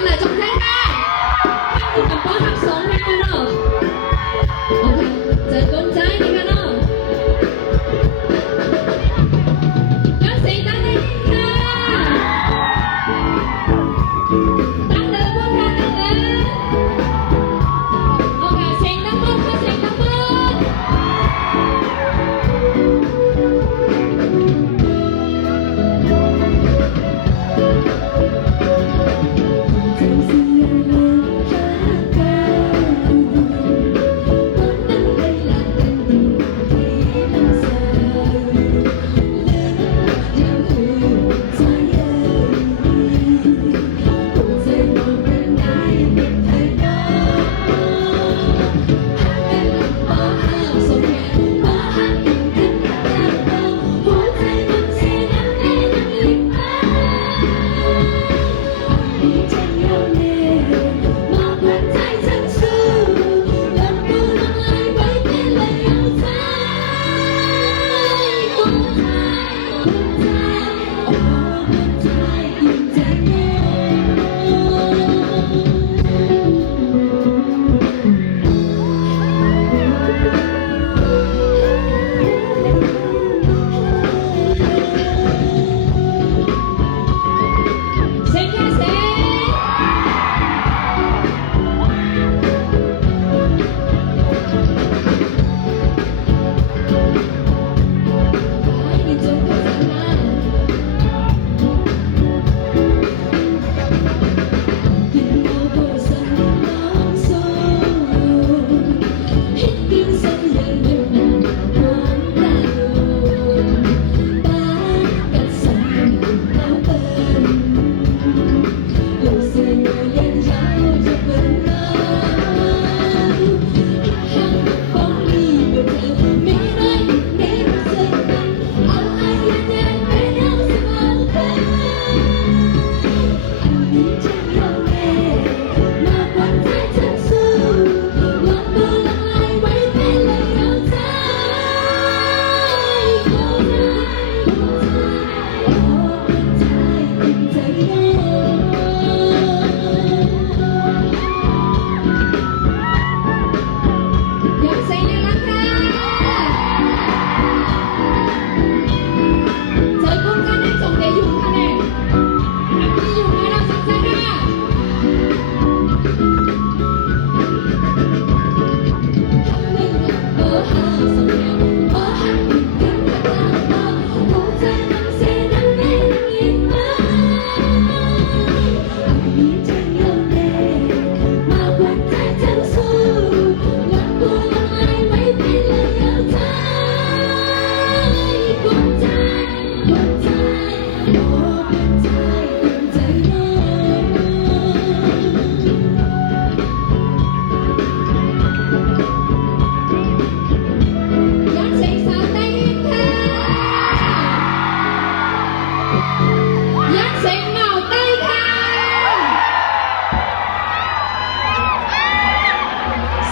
ำเลยจงแท้ค่ะหักกับป้อหักสองแท้กันเนาะโอเคเจอก้นใจนี่กันเนาะยังสีตั้งได้ค่ะตั้งเดิมบนค่ะตั้งเดิมโอเคเสียงตั้งบนค่ะเสียงตั้งบน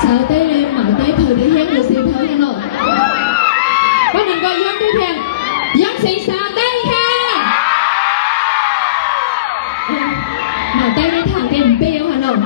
sao tới em mở tay thử để hen được xin thử nha nội có đừng gọi dân đi thèn dân sĩ sao đây ha mở tay đi thẳng tiền bêu hà nội